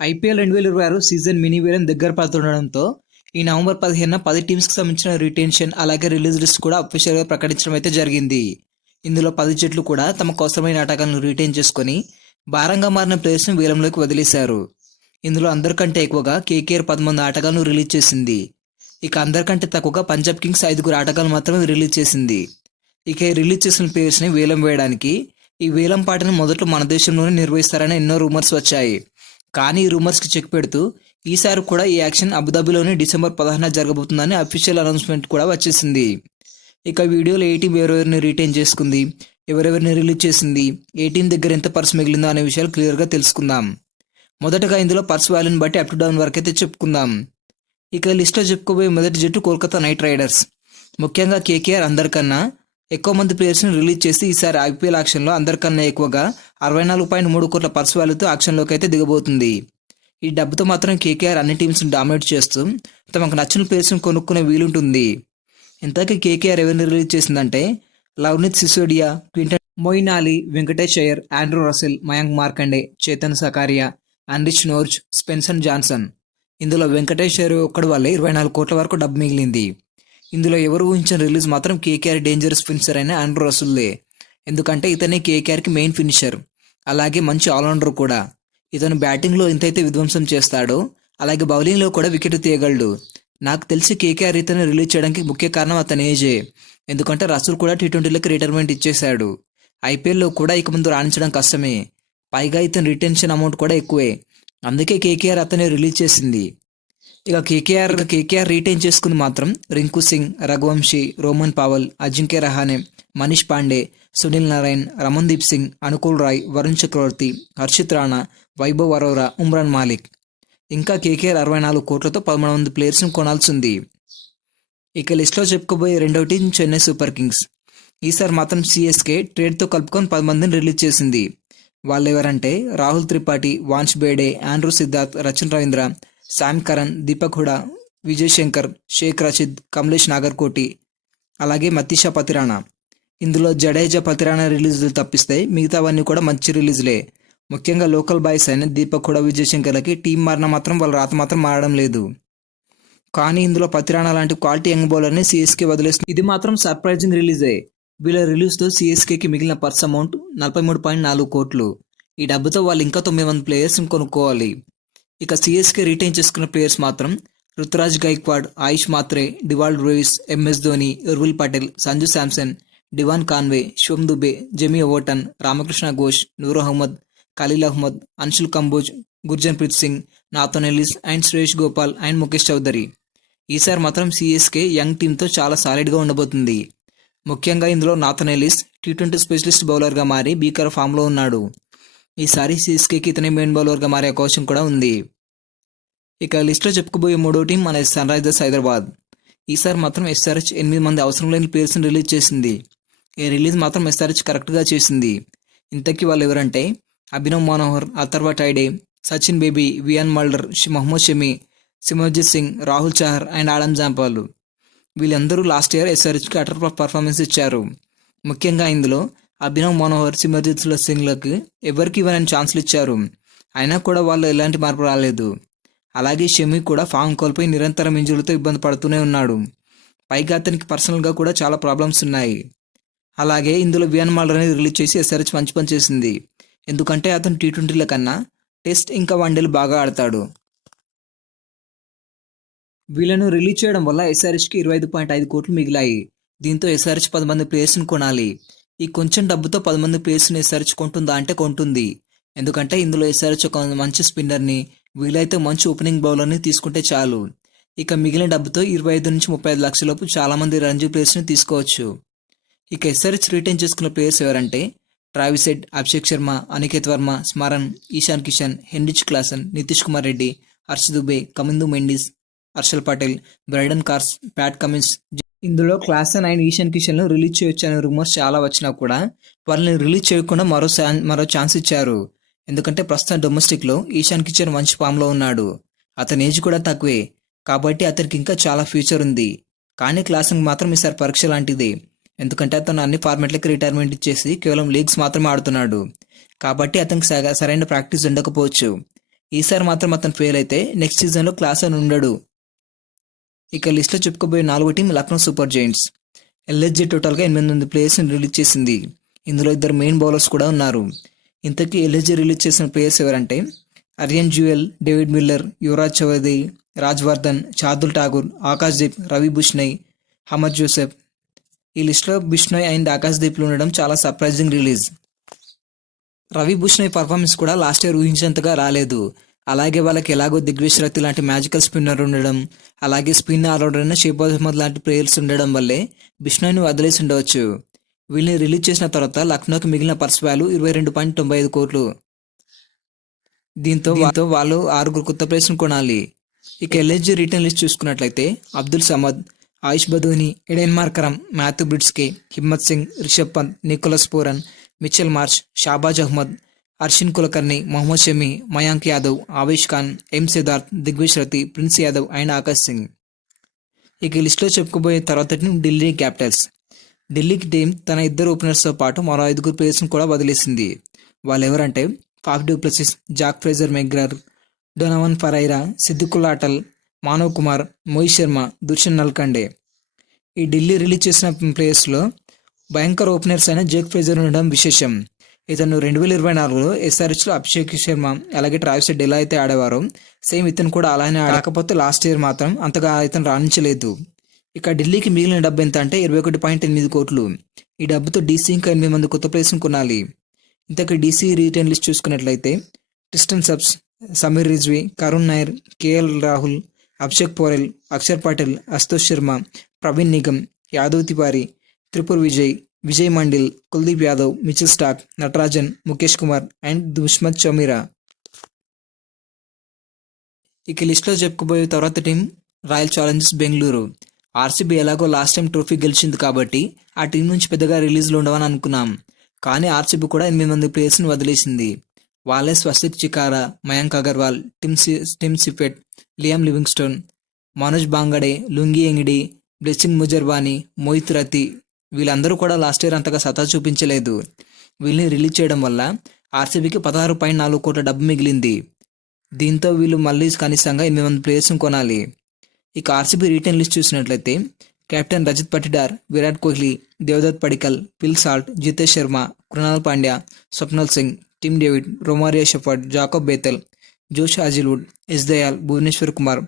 IPL 2026 season mini వేలం దగ్గర పడుతుండడంతో ఈ నవంబర్ 15న 10 టీమ్స్కి సంబంధించిన రిటెన్షన్ అలాగే రిలీజ్ లిస్ట్ కూడా అఫీషియల్గా ప్రకటించడం అయితే జరిగింది. ఇందులో 10 జట్లు కూడా తమకు అవసరమైన ఆటగాళ్లను రిటైన్ చేసుకొని భారంగా మారిన ప్లేయర్స్ని వేలంలోకి వదిలేశారు. ఇందులో అందరికంటే ఎక్కువగా కేకేఆర్ 10 ఆటగాళ్లను రిలీజ్ చేసింది. ఇక అందరికంటే తక్కువగా పంజాబ్ కింగ్స్ 5 ఆటగాళ్లు మాత్రమే రిలీజ్ చేసింది. ఇక ఈ రిలీజ్ చేసిన ప్లేయర్స్ని వేలం వేయడానికి ఈ వేలం పాటను మొదట్లో మన దేశంలోనే నిర్వహిస్తారని ఎన్నో రూమర్స్ వచ్చాయి. కానీ ఈ రూమర్స్కి చెక్ పెడుతూ ఈసారి కూడా ఈ యాక్షన్ అబుదాబిలోని డిసెంబర్ 16న జరగబోతుందని అఫీషియల్ అనౌన్స్మెంట్ కూడా వచ్చేసింది. ఇక వీడియోలో ఏ టీం ఎవరెవరిని రిటైన్ చేసుకుంది, ఎవరెవరిని రిలీజ్ చేసింది, ఏ టీం దగ్గర ఎంత పర్స్ మిగిలిందో అనే విషయాలు క్లియర్గా తెలుసుకుందాం. మొదటగా ఇందులో పర్స్ వాల్యూని బట్టి అప్ టు డౌన్ వరకు అయితే చెప్పుకుందాం. ఇక లిస్ట్లో చెప్పుకోబోయే మొదటి జట్టు కోల్కతా నైట్ రైడర్స్. ముఖ్యంగా కేకేఆర్ అందరికన్నా ఎక్కువ మంది ప్లేయర్స్ని రిలీజ్ చేసి ఈసారి ఐపీఎల్ ఆక్షన్లో అందరికన్నా ఎక్కువగా 64.3 కోట్ల పర్స్ వాల్యూతో ఆక్షన్లోకి అయితే దిగబోతుంది. ఈ డబ్బుతో మాత్రం కేకేఆర్ అన్ని టీమ్స్ని డామినేట్ చేస్తూ తమకు నచ్చిన ప్లేయర్స్ని కొనుక్కునే వీలుంటుంది. ఇంతకీ కేకేఆర్ ఎవరిని రిలీజ్ చేసిందంటే Luvnith Sisodia, Quinton Moeen Ali, Venkatesh Iyer, Andre Russell, Mayank Markande, Chetan Sakariya, Anrich Nortje, Spencer Johnson. ఇందులో వెంకటేష్ అయ్యర్ ఒక్కడి వల్లే 24 కోట్ల వరకు డబ్బు మిగిలింది. ఇందులో ఎవరు ఊహించిన రిలీజ్ మాత్రం కేకేఆర్ డేంజరస్ ఫినిషర్ అయిన ఆండ్రూ రసెల్దే. ఎందుకంటే ఇతనే కేకేఆర్కి మెయిన్ ఫినిషర్, అలాగే మంచి ఆల్రౌండర్ కూడా. ఇతను బ్యాటింగ్లో ఎంతైతే విధ్వంసం చేస్తాడో అలాగే బౌలింగ్లో కూడా వికెట్ తీయగలడు. నాకు తెలిసి కేకేఆర్ ఇతను రిలీజ్ చేయడానికి ముఖ్య కారణం అతని ఏజే. ఎందుకంటే రసూల్ కూడా టీ20లకి రిటైర్మెంట్ ఇచ్చేశాడు. ఐపీఎల్లో కూడా ఇక ముందు రాణించడం కష్టమే. పైగా ఇతని రిటెన్షన్ అమౌంట్ కూడా ఎక్కువే. అందుకే కేకేఆర్ అతన్ని రిలీజ్ చేసింది. ఇక కేకేఆర్ రిటైన్ చేసుకుని మాత్రం రింకు సింగ్, రఘువంశీ, రోమన్ పావల్, అజింక్య రహానే, మనీష్ పాండే, సునీల్ నారాయణ్, రమన్దీప్ సింగ్, అనుకుల్ రాయ్, వరుణ్ చక్రవర్తి, హర్షిత్ రాణా, వైభవ్ అరోరా, ఉమ్రాన్ మాలిక్. ఇంకా కేకేఆర్ 64 కోట్లతో 11 ప్లేయర్స్ని కొనాల్సింది. ఇక లిస్ట్లో చెప్పుకోబోయే రెండవ టీం చెన్నై సూపర్ కింగ్స్. ఈసారి మాత్రం సిఎస్కే ట్రేడ్తో కలుపుకొని 10 మందిని రిలీజ్ చేసింది. వాళ్ళు ఎవరంటే Rahul Tripathi, Vansh Bedi, Andre Siddharth, Rachin Ravindra, Sam Curran, Deepak Hooda, Vijay Shankar, Shaik Rasheed, Kamlesh Nagarkoti, అలాగే మతీషా పతిరాణా. ఇందులో జడేజా, పతిరాణా రిలీజులు తప్పిస్తే మిగతావన్నీ కూడా మంచి రిలీజులే. ముఖ్యంగా లోకల్ బాయ్స్ అయిన దీపక్ హుడా, విజయ్ శంకర్లకి టీం మారిన మాత్రం వాళ్ళ రాత మాత్రం మారడం లేదు. కానీ ఇందులో పతిరాణా లాంటి క్వాలిటీ యంగ్ బౌలర్ని సిఎస్కే వదిలేస్తుంది. ఇది మాత్రం సర్ప్రైజింగ్ రిలీజే. వీళ్ళ రిలీజ్తో సిఎస్కేకి మిగిలిన పర్స్ అమౌంట్ 43.4 కోట్లు. ఈ డబ్బుతో వాళ్ళు ఇంకా 9 మంది ప్లేయర్స్ని కొనుక్కోవాలి. ఇక సిఎస్కే రిటైన్ చేసుకున్న ప్లేయర్స్ మాత్రం Ruturaj Gaikwad, Ayush Mhatre, Dewald Brevis, MS Dhoni, Urvil Patel, Sanju Samson, Devon Conway, Shivam Dube, Jamie Overton, Ramakrishna Ghosh, Noor Ahmad, Khaleel Ahmed, Anshul Kamboj, Gurjapneet Singh, Nathan Ellis and Shreyas Gopal and Mukesh Choudhary. ఈసారి మాత్రం సిఎస్కే యంగ్ టీంతో చాలా సాలిడ్గా ఉండబోతుంది. ముఖ్యంగా ఇందులో నాథన్ ఎల్లిస్ టీ20 స్పెషలిస్ట్ బౌలర్గా మారి భీకర ఫామ్లో ఉన్నాడు. ఈసారి సిఎస్కేకి ఇతనే మెయిన్ బౌలర్గా మారే అవకాశం కూడా ఉంది. ఇక లిస్ట్లో చెప్పుకోబోయే మూడో టీం మన సన్ రైజర్స్ హైదరాబాద్. ఈసారి మాత్రం ఎస్ఆర్హెచ్ 8 మంది అవసరం లేని ప్లేయర్స్ని రిలీజ్ చేసింది. ఈ రిలీజ్ మాత్రం ఎస్ఆర్హెచ్ కరెక్ట్గా చేసింది. ఇంతకీ వాళ్ళు ఎవరంటే Abhinav Manohar, Atharva Taide, Sachin Baby, Wiaan Mulder, Mohammed Shami, Simarjeet Singh, Rahul Chahar and Adam Zampa. వీళ్ళందరూ లాస్ట్ ఇయర్ ఎస్ఆర్హెచ్కి అటర్ పర్ఫార్మెన్స్ ఇచ్చారు. ముఖ్యంగా ఇందులో అభినవ్ మనోహర్, సిమర్జిత్ సింగ్లకు ఎవరికి ఇవ్వనని ఛాన్స్లు ఇచ్చారు. అయినా కూడా వాళ్ళు ఎలాంటి మార్పు రాలేదు. అలాగే షమి కూడా ఫామ్ కోల్పోయి నిరంతరం ఇంజురీలతో ఇబ్బంది పడుతూనే ఉన్నాడు. పైగా అతనికి పర్సనల్గా కూడా చాలా ప్రాబ్లమ్స్ ఉన్నాయి. అలాగే ఇందులో వియాన్ మల్డర్ని రిలీజ్ చేసి ఎస్ఆర్హెచ్ మంచి పని చేసింది. ఎందుకంటే అతను టీ20ల కన్నా టెస్ట్ ఇంకా వన్డేలు బాగా ఆడతాడు. వీళ్ళను రిలీజ్ చేయడం వల్ల ఎస్ఆర్హెచ్కి 25.5 కోట్లు మిగిలాయి. దీంతో ఎస్ఆర్హెచ్ 10 మంది ప్లేయర్స్ని కొనాలి. ఈ కొంచెం డబ్బుతో 10 మంది ప్లేయర్స్ని ఎస్ఆర్హెచ్ కొంటుందా అంటే కొంటుంది. ఎందుకంటే ఇందులో ఎస్ఆర్హెచ్ ఒక మంచి స్పిన్నర్ని, వీలైతే మంచి ఓపెనింగ్ బౌలర్ని తీసుకుంటే చాలు. ఇక మిగిలిన డబ్బుతో 25 నుంచి 35 లక్షలలోపు చాలామంది రంజీ ప్లేయర్స్ని తీసుకోవచ్చు. ఇక ఎస్ఆర్హెచ్ రిటైన్ చేసుకున్న ప్లేయర్స్ ఎవరంటే Travis Head, Abhishek Sharma, Aniket Varma, Smaran, Ishan Kishan, Heinrich Klaasen, Nitish Kumar Reddy, Harsh Dubey, Kamindu Mendis, Harshal Patel, Brydon Carse, Pat Cummins. ఇందులో క్లాసన్ అండ్ ఈశాన్ కిషన్ను రిలీజ్ చేయొచ్చు అనే రూమర్స్ చాలా వచ్చినా కూడా వాళ్ళని రిలీజ్ చేయకుండా మరో ఛాన్స్ ఇచ్చారు. ఎందుకంటే ప్రస్తుతం డొమెస్టిక్లో ఈశాన్ కిషన్ మంచి ఫామ్లో ఉన్నాడు. అతని ఏజ్ కూడా తక్కువే, కాబట్టి అతనికి ఇంకా చాలా ఫ్యూచర్ ఉంది. కానీ క్లాసన్ మాత్రం ఈసారి పరీక్ష లాంటిది. ఎందుకంటే అతను అన్ని ఫార్మాట్లకి రిటైర్మెంట్ ఇచ్చేసి కేవలం లీగ్స్ మాత్రమే ఆడుతున్నాడు. కాబట్టి అతనికి సరైన ప్రాక్టీస్ ఉండకపోవచ్చు. ఈసారి మాత్రం అతను ఫెయిల్ అయితే నెక్స్ట్ సీజన్లో క్లాస్ అని ఉండడు. ఇక లిస్ట్లో చెప్పుకోబోయే 4వ team Lucknow super Giants. LSG టోటల్గా 8 మంది ప్లేయర్స్ని రిలీజ్ చేసింది. ఇందులో 2 మెయిన్ బౌలర్స్ కూడా ఉన్నారు. ఇంతకీ ఎల్ఎస్జీ రిలీజ్ చేసిన ప్లేయర్స్ ఎవరంటే అరియన్ జ్యుయల్, డేవిడ్ మిల్లర్, యువరాజ్ చౌదరి, రాజ్వర్ధన్, శార్దుల్ ఠాగూర్, ఆకాశ్దీప్, రవి బుష్నయ్, హమద్ జోసెఫ్. ఈ లిస్ట్లో బిష్నోయ్ అండ్ ఆకాశ్దీప్లు ఉండడం చాలా surprising release. Ravi Bishnoi performance కూడా లాస్ట్ ఇయర్ ఊహించినంతగా రాలేదు. అలాగే వాళ్ళకి ఎలాగో దిగ్విజయ్ రతి లాంటి మ్యాజికల్ స్పిన్నర్ ఉండడం, అలాగే స్పిన్ ఆల్రౌండర్ అయిన షేబాజ్ అహ్మద్ లాంటి ప్లేయర్స్ ఉండడం వల్లే బిష్నోయ్ని వదిలేసి ఉండవచ్చు. వీళ్ళని రిలీజ్ చేసిన తర్వాత లక్నోకి మిగిలిన పర్స్ వాల్యూ 22.95 కోట్లు. దీంతో వాళ్ళు 6 కొత్త ప్లేయర్స్ని కొనాలి. ఇక ఎల్ఎస్జీ రిటర్న్ లిస్ట్ చూసుకున్నట్లయితే Abdul Samad, Ayush Badoni, Aiden Markram, Matthew Breetzke, Himmat Singh, Rishabh Pant, Nicholas Pooran, Mitchell Marsh, Shahbaz Ahmed, Arshin Kulkarni, Mohammed Shami, Mayank Yadav, Avesh Khan, M Siddharth, Digvesh Rathi, Prince Yadav and Akash Singh. ఇక ఈ లిస్టులో చెప్పుకోబోయే తర్వాత ఢిల్లీ క్యాపిటల్స్. ఢిల్లీకి టీం తన 2 ఓపెనర్స్తో పాటు మరో 5 ప్లేయర్స్ని కూడా వదిలేసింది. వాళ్ళు ఎవరంటే Faf du Plessis, Jake Fraser McGurk, Donovan Ferreira, Sediqullah Atal, Manav Kumar, Mohit Sharma, Darshan Nalkande. ఈ ఢిల్లీ రిలీజ్ చేసిన ప్లేయర్స్లో భయంకర ఓపెనర్స్ అయిన జాక్ ఫ్రేజర్ ఉండడం విశేషం. ఇతను 2024లో ఎస్ఆర్హెచ్లో అభిషేక్ శర్మ అలాగే ట్రావిస్ హెడ్ ఎలా అయితే ఆడేవారో సేమ్ ఇతను కూడా అలానే ఆడకపోతే లాస్ట్ ఇయర్ మాత్రం అంతగా ఇతను రాణించలేదు. ఇక ఢిల్లీకి మిగిలిన డబ్బు ఎంత అంటే 21.8 కోట్లు. ఈ డబ్బుతో డీసీ ఇంకా 8 మంది కొత్త ప్లేయర్స్ని కొనాలి. ఇంతకు డీసీ రిటర్న్ లిస్ట్ చూసుకున్నట్లయితే Tristan Stubbs, Sameer Rizvi, Karun Nair, KL Rahul, Abhishek Porel, Axar Patel, Ashutosh Sharma, Praveen Nigam, Yadav Tiwari, Tripurana Vijay, Vijay Mandal, Kuldeep Yadav, Mitchell Starc, Natarajan, Mukesh Kumar and Dushmantha Chameera. ఇక లిస్ట్లో చెప్పుకోబోయే తర్వాత team Royal Challengers Bengaluru. RCB ఎలాగో లాస్ట్ టైం ట్రోఫీ గెలిచింది కాబట్టి ఆ టీం నుంచి పెద్దగా రిలీజ్లు ఉండవని అనుకున్నాం. కానీ ఆర్సీబీ కూడా 8 మంది ప్లేయర్స్ని వదిలేసింది. వాళ్ళే Swastik Chikara, Mayank Agarwal, Tim Seifert, Liam Livingstone, Manoj బాంగడే, Lungi Ngidi, Blessing Muzarabani, Mohit Rathee. వీళ్ళందరూ కూడా లాస్ట్ ఇయర్ అంతగా సత్తా చూపించలేదు. వీళ్ళని రిలీజ్ చేయడం వల్ల ఆర్సీబీకి 16.4 కోట్ల డబ్బు మిగిలింది. దీంతో వీళ్ళు మళ్ళీ కనీసంగా 8 మంది ప్లేయర్స్ని కొనాలి. ఇక ఆర్సీబీ రిటర్న్ లిస్ట్ చూసినట్లయితే captain Rajat Patidar, Virat Kohli, Devdutt Padikkal, Phil Salt, Jitesh Sharma, Krunal Pandya, Swapnil Singh, Tim David, Romario Shepherd, Jacob Bethell, Josh Hazlewood, Yash Dayal, Bhuvneshwar Kumar,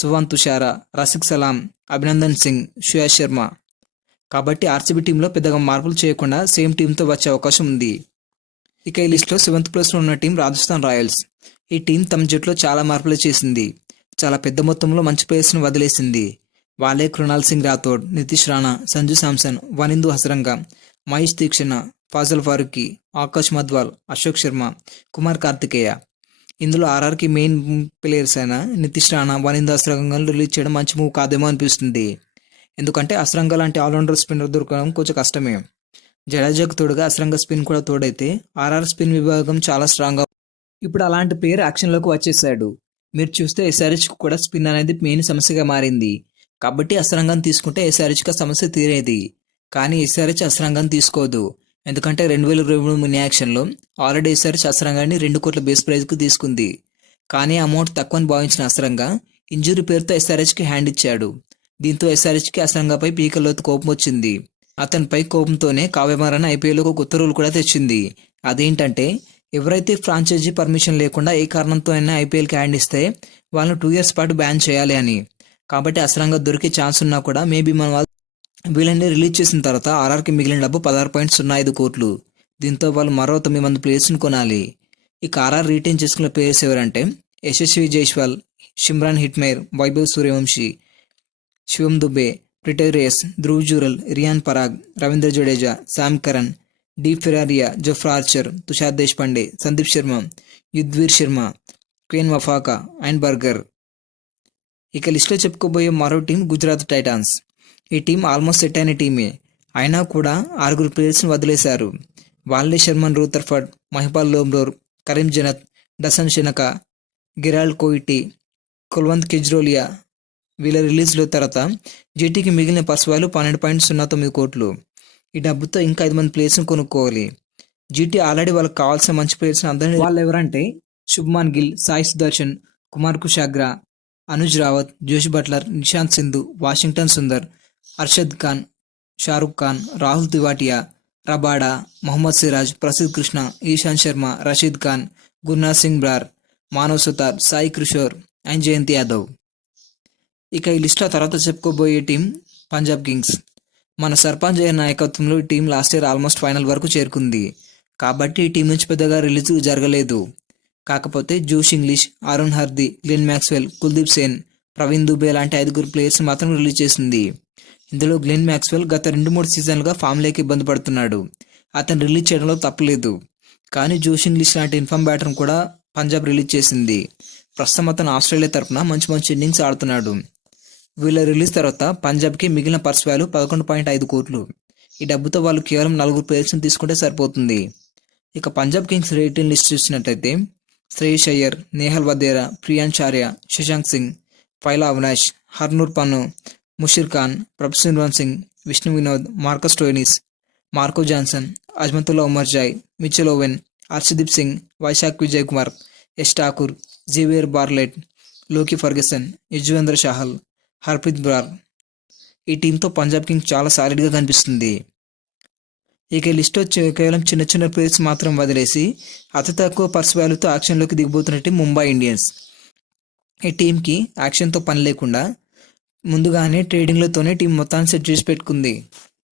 Nuwan Thushara, Rasikh Salam, Abhinandan Singh, Shreyas Sharma. కాబట్టి ఆర్సీబీ టీంలో పెద్దగా మార్పులు చేయకుండా సేమ్ టీంతో వచ్చే అవకాశం ఉంది. ఇక ఈ లిస్ట్లో 7th ప్లేస్లో ఉన్న టీం రాజస్థాన్ రాయల్స్. ఈ టీం తమ జట్టులో చాలా మార్పులు చేసింది. చాలా పెద్ద మొత్తంలో మంచి ప్లేయర్స్ను వదిలేసింది. వాళ్ళే కృణాల్ సింగ్ రాథోడ్, నితీష్ రాణా, సంజు శాంసన్, వనిందు హసరంగా, మహేష్ దీక్షణ, ఫాజల్ ఫారూఖీ, ఆకాష్ మద్వాల్, అశోక్ శర్మ, కుమార్ కార్తికేయ. ఇందులో ఆర్ఆర్కి మెయిన్ ప్లేయర్స్ అయిన నితీష్ రాణా, వనిందు హసరంగా రిలీజ్ చేయడం మంచి మూవ్ కాదేమో అనిపిస్తుంది. ఎందుకంటే అసరంగా లాంటి ఆల్రౌండర్ స్పిన్నర్ దొరకడం కొంచెం కష్టమే. జడేజాకు తోడుగా అసరంగా స్పిన్ కూడా తోడైతే ఆర్ఆర్ స్పిన్ విభాగం చాలా స్ట్రాంగ్గా. ఇప్పుడు అలాంటి ప్లేయర్ యాక్షన్లోకి వచ్చేసాడు. మీరు చూస్తే ఎస్ఆర్హెచ్కి కూడా స్పిన్ అనేది మెయిన్ సమస్యగా మారింది. కాబట్టి అసరంగాన్ని తీసుకుంటే ఎస్ఆర్హెచ్కి సమస్య తీరేది. కానీ ఎస్ఆర్హెచ్ అసరంగాన్ని తీసుకోదు. ఎందుకంటే 2023 మినీ యాక్షన్లో ఆల్రెడీ ఎస్ఆర్హెచ్ అసరంగాన్ని 2 కోట్ల బేస్ ప్రైజ్కి తీసుకుంది. కానీ అమౌంట్ తక్కువని భావించిన అసరంగా ఇంజురీ పేరుతో ఎస్ఆర్హెచ్కి హ్యాండ్ ఇచ్చాడు. దీంతో ఎస్ఆర్హెచ్కి అసరంగాపై పీకల్లోతు కోపం వచ్చింది. అతనిపై కోపంతోనే కావ్యమారన్ ఐపీఎల్లో ఒక కొత్త రూల్ కూడా తెచ్చింది. అదేంటంటే ఎవరైతే ఫ్రాంచైజీ పర్మిషన్ లేకుండా ఏ కారణంతో అయినా ఐపీఎల్కి హ్యాండ్ ఇస్తే వాళ్ళని 2 years పాటు బ్యాన్ చేయాలి అని. కాబట్టి అసరంగా దొరికే ఛాన్స్ ఉన్నా కూడా మేబీ మన వాళ్ళు వీళ్ళని రిలీజ్ చేసిన తర్వాత ఆర్ఆర్కి మిగిలిన డబ్బు 16.05 కోట్లు. దీంతో వాళ్ళు మరో 9 మంది ప్లేయర్స్ని కొనాలి. ఇక ఆర్ఆర్ రిటైన్ చేసుకున్న ప్లేయర్స్ ఎవరంటే Yashasvi Jaiswal, Shimron Hetmyer, Vaibhav Suryavanshi, Shivam Dube, Pretorius, Dhruv Jurel, Riyan Parag, Ravindra Jadeja, Sam Curran, D Ferreira, Jofra Archer, Tushar Deshpande, Sandeep Sharma, Yudhvir Sharma, Kwena Maphaka and Burger. ఇక లిస్ట్లో చెప్పుకోబోయే మరో టీం గుజరాత్ టైటాన్స్. ఈ టీం ఆల్మోస్ట్ సెట్ అయిన టీమే. అయినా కూడా 6 ప్లేయర్స్ని వదిలేశారు. వాళ్ళే Sherfane Rutherford, Mahipal Lomror, Karim Janat, Dasun Shanaka, Gerald Coetzee, Kulwant Khejroliya. వీళ్ళ రిలీజ్లో తర్వాత జీటీకి మిగిలిన పర్స్ వాల్యూ 12.09 కోట్లు. ఈ డబ్బుతో ఇంకా 5 మంది ప్లేయర్స్ని కొనుక్కోవాలి. జీటీ ఆల్రెడీ వాళ్ళకి కావాల్సిన మంచి ప్లేయర్స్ని అందరినీ. వాళ్ళు ఎవరంటే Shubman Gill, Sai Sudarshan, Kumar Kushagra, Anuj Rawat, Josh Buttler, Nishant Sindhu, Washington Sundar, Arshad Khan, Shahrukh Khan, Rahul Tewatia, Rabada, Mohammed Siraj, Prasidh Krishna, Ishant Sharma, Rashid Khan, Gurnath Singh Brar, Manav Suthar, Sai Kishore and Jayant Yadav. ఇక ఈ లిస్ట్లో తర్వాత చెప్పుకోబోయే టీం పంజాబ్ కింగ్స్. మన సర్పంచ్ అయ్యే నాయకత్వంలో ఈ team last year almost final వరకు చేరుకుంది. కాబట్టి ఈ టీం నుంచి పెద్దగా రిలీజ్ జరగలేదు. కాకపోతే Josh Inglis, Aaron Hardie, Glenn Maxwell, Kuldeep Sen, Praveen Dubey లాంటి 5 ప్లేయర్స్ మాత్రం రిలీజ్ చేసింది. ఇందులో గ్లెన్ మ్యాక్స్వెల్ గత 2-3 సీజన్లుగా ఫామ్ లేక ఇబ్బంది పడుతున్నాడు. అతను రిలీజ్ చేయడంలో తప్పలేదు. కానీ జోష్ ఇంగ్లీష్ లాంటి ఇన్ఫామ్ బ్యాటర్ని కూడా పంజాబ్ రిలీజ్ చేసింది. ప్రస్తుతం అతను ఆస్ట్రేలియా తరఫున మంచి ఇన్నింగ్స్ ఆడుతున్నాడు. వీళ్ళ రిలీజ్ తర్వాత పంజాబ్కి మిగిలిన పర్స్ వాల్యూ 11.5 కోట్లు. ఈ డబ్బుతో వాళ్ళు కేవలం 4 ప్లేయర్స్ని తీసుకుంటే సరిపోతుంది. ఇక పంజాబ్ కింగ్స్ రేటింగ్ లిస్ట్ చూసినట్టయితే Shreyas Iyer, Nehal Wadhera, Priyan చార్య, Shashank Singh, ఫైలా Avinash, Harnoor Pannu, Musheer Khan, Prabh Singh, Vishnu Vinod, Marcus Stoinis, Marco Jansen, Azmatullah Omarzai, Mitchell Owen, Harshdeep Singh, Vyshak Vijay Kumar, Yash Thakur, Xavier Bartlett, Lockie Ferguson, Yuzvendra Chahal, Harpreet Brar. ఈ టీంతో పంజాబ్ కింగ్స్ చాలా సాలిడ్గా కనిపిస్తుంది. ఇక ఈ లిస్ట్లో కేవలం చిన్న ప్లేయర్స్ మాత్రం వదిలేసి అతి తక్కువ పర్స్ వాల్యూతో యాక్షన్లోకి దిగిపోతున్న టీం ముంబై ఇండియన్స్. ఈ టీంకి యాక్షన్తో పని లేకుండా ముందుగానే ట్రేడింగ్లతోనే టీం మొత్తాన్ని సెట్ చేసి పెట్టుకుంది.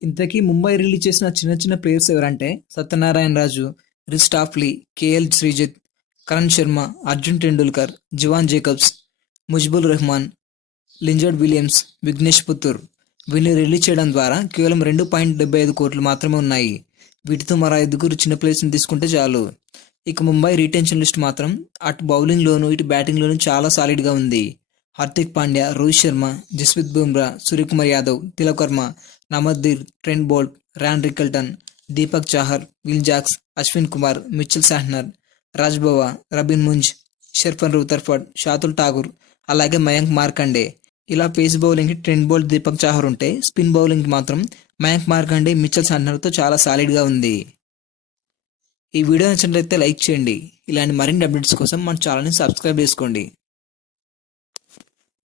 ఇంతకీ ముంబై రిలీజ్ చేసిన చిన్న ప్లేయర్స్ ఎవరంటే Satyanarayana Raju, Reece Topley, KL Shrijith, Karn Sharma, Arjun Tendulkar, Bevon Jacobs, Mujeeb Rahman, Lizaad Williams, Vignesh Puthur. వీళ్ళని రిలీజ్ చేయడం ద్వారా కేవలం 2.75 కోట్లు మాత్రమే ఉన్నాయి. వీటితో మరో 5 చిన్న ప్లేయర్స్ని తీసుకుంటే చాలు. ఇక ముంబై రీటెన్షన్ లిస్ట్ మాత్రం అటు బౌలింగ్లోనూ ఇటు బ్యాటింగ్లోనూ చాలా సాలిడ్గా ఉంది. Hardik Pandya, Rohit Sharma, Jasprit Bumrah, Suryakumar Yadav, Tilak Varma, Naman Dhir, Trent Boult, Ryan Rickelton, Deepak Chahar, Will Jacks, Ashwani Kumar, Mitchell Santner, Raj Bawa, Robin Minz, Sherfane Rutherford, Shardul Thakur, అలాగే మయాంక్ మార్కండే. ఇలా పేస్ బౌలింగ్కి ట్రెంట్ బోల్ట్, దీపక్ చాహర్ ఉంటే స్పిన్ బౌలింగ్కి మాత్రం మయాంక్ మార్కండే, మిచెల్ శాంట్నర్తో చాలా సాలిడ్గా ఉంది. ఈ వీడియో నచ్చినట్లయితే లైక్ చేయండి. ఇలాంటి మరిన్ని అప్డేట్స్ కోసం మన ఛానల్ని సబ్స్క్రైబ్ చేసుకోండి.